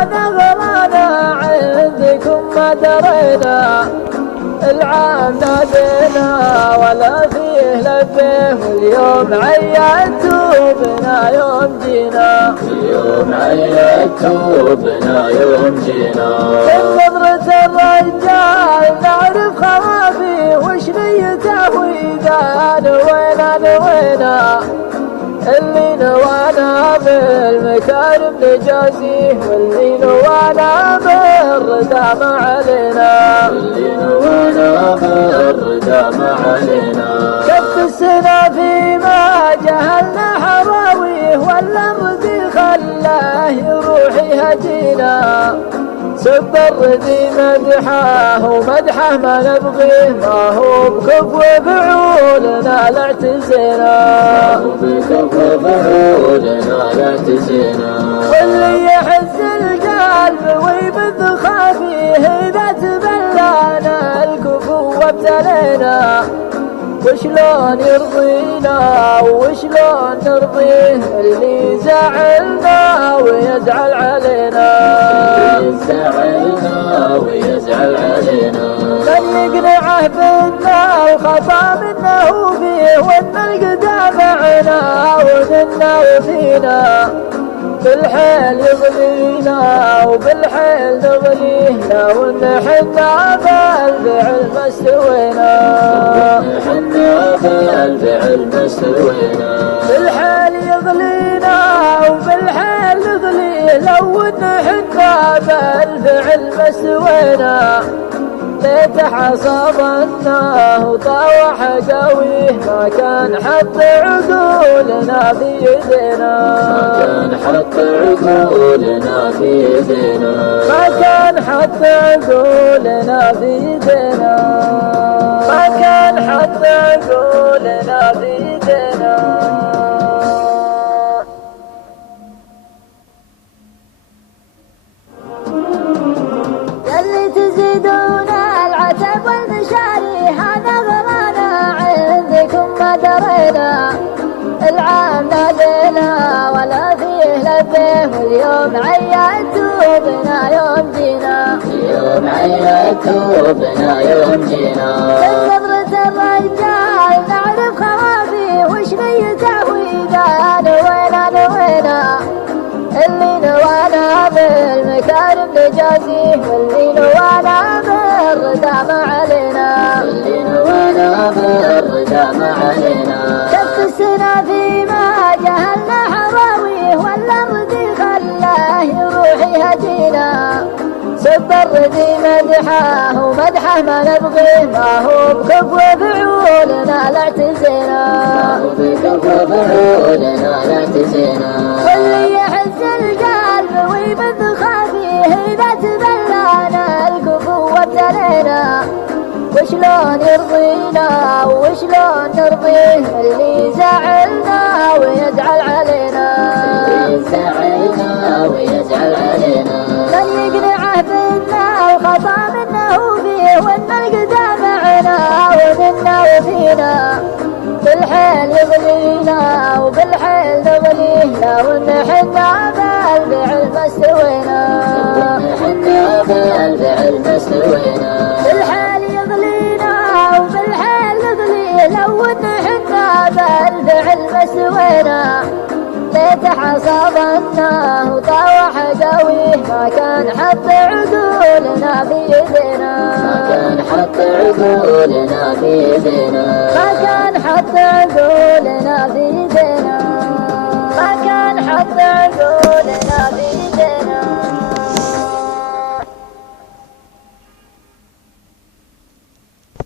نغرانا عندكم ما درينا، العام نادينا ولا فيه لبيه، واليوم عيدتوا بنا يوم جينا، اليوم عيدتوا بنا يوم جينا. من نظرة الرجال نعرف خوافيه، وش نيته وإذا نوينا اللي نوانا بالمكارم نجازيه، واللي نوانا بالرضا ما علينا، اللي نوانا بالرضا ما علينا. شف السنة فيما جهلنا حراويه، والأرض خلاه يروح يهدينا، سب الردي مدحه ومدحه ما نبغيه، ما هو بكف بعولنا لا اعتزينا، بكف بعولنا لا اعتزينا. واللي يحز القلب ويبث خافيه، إذا تبلانا الكفو وابتلينا، وشلون يرضينا وشلون نرضيه، اللي زعلنا ويزعل علينا، يزعلنا ويزعل علينا. من يقنعه بنا الخطا منه فيه، وان القدام معنا ومنا وفينا، بالحيل يغلينا وبالحيل نغليه، لو ان حنا بالفعل ما استوينا، حنا بالفعل ما استوينا. بالحيل يغلينا وبالحيل نغليه، لو ان حنا بالفعل ما استوينا، ليت حصبناه وطاوح قويه، ما كان حط عقولنا في يدينا، ما كان حط عقولنا في يدينا. ما كان حط عقولنا في يدينا، ما كان حط عقولنا في يدينا. يلي تزيدون العتب والمشاري، نغرانا عندكم ما درينا، العام نادينا ولا فيه لبيه، واليوم عيدتوا بنا يوم جينا، اليوم عيدتوا بنا يوم جينا. من نظرة الرجال نعرف خوافيه، وش نيته وإذا نوينا اللي نوانا بالمكارم نجازيه، واللي نوانا بالرضا ما علينا، اللي نوانا بالرضا ما علينا. شف السنة فيما جهلنا حراويه، والأرض خلاه يروح يهدينا، سب الردي مدحه ومدحه ما نبغيه، ما هو بكف بعولنا لا اعتزينا، بكف بعولنا لا اعتزينا. واللي يحز القلب ويبث خافيه، إذا تبلانا الكفو وابتلينا، وشلون يرضينا وشلون نرضيه، اللي زعلنا ويزعل علينا، يزعلنا ويزعل علينا. من يقنعه بنا الخطا منه فيه، وان القدام معنا ومنا وفينا، بالحيل يغلينا وبالحيل نغليه، لو ان حنا بالفعل ما استوينا، حنا بالفعل ما استوينا. بالحيل يغلينا وبالحيل نغليه، لو ان حنا بالفعل ما استوينا، ليت حصبناه وطاوح قويه، ما كان حط عقولنا في يدينا، ما كان حط عقولنا في يدينا.